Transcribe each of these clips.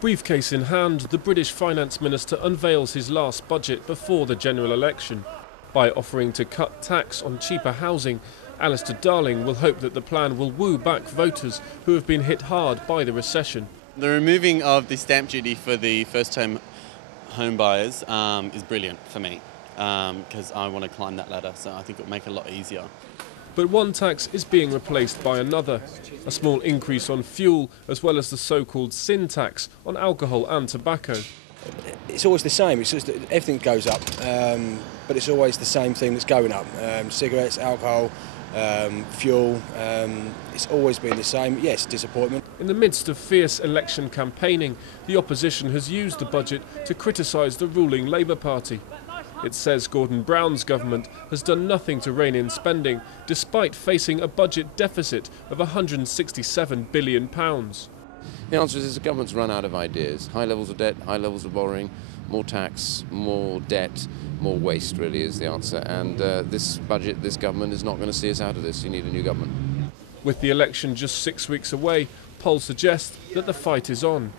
Briefcase in hand, the British Finance Minister unveils his last budget before the general election. By offering to cut tax on cheaper housing, Alistair Darling will hope that the plan will woo back voters who have been hit hard by the recession. The removing of the stamp duty for the first-time home buyers is brilliant for me because I want to climb that ladder, so I think it will make it a lot easier. But one tax is being replaced by another, a small increase on fuel as well as the so-called sin tax on alcohol and tobacco. It's always the same, it's just that everything goes up, but it's always the same thing that's going up. Cigarettes, alcohol, fuel, it's always been the same. Yes, disappointment. In the midst of fierce election campaigning, the opposition has used the budget to criticise the ruling Labour Party. It says Gordon Brown's government has done nothing to rein in spending, despite facing a budget deficit of £167 billion. The answer is the government's run out of ideas. High levels of debt, high levels of borrowing, more tax, more debt, more waste really is the answer. And this budget, this government is not going to see us out of this. You need a new government. With the election just 6 weeks away, polls suggest that the fight is on.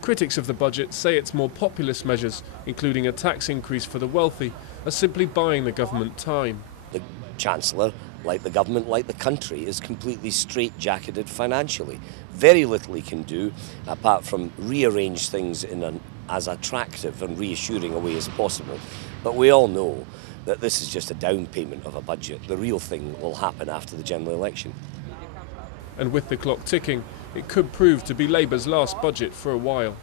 Critics of the budget say its more populist measures, including a tax increase for the wealthy, are simply buying the government time. The Chancellor, like the government, like the country, is completely straitjacketed financially. Very little he can do, apart from rearrange things in an as attractive and reassuring a way as possible. But we all know that this is just a down payment of a budget. The real thing will happen after the general election. And with the clock ticking, it could prove to be Labour's last budget for a while.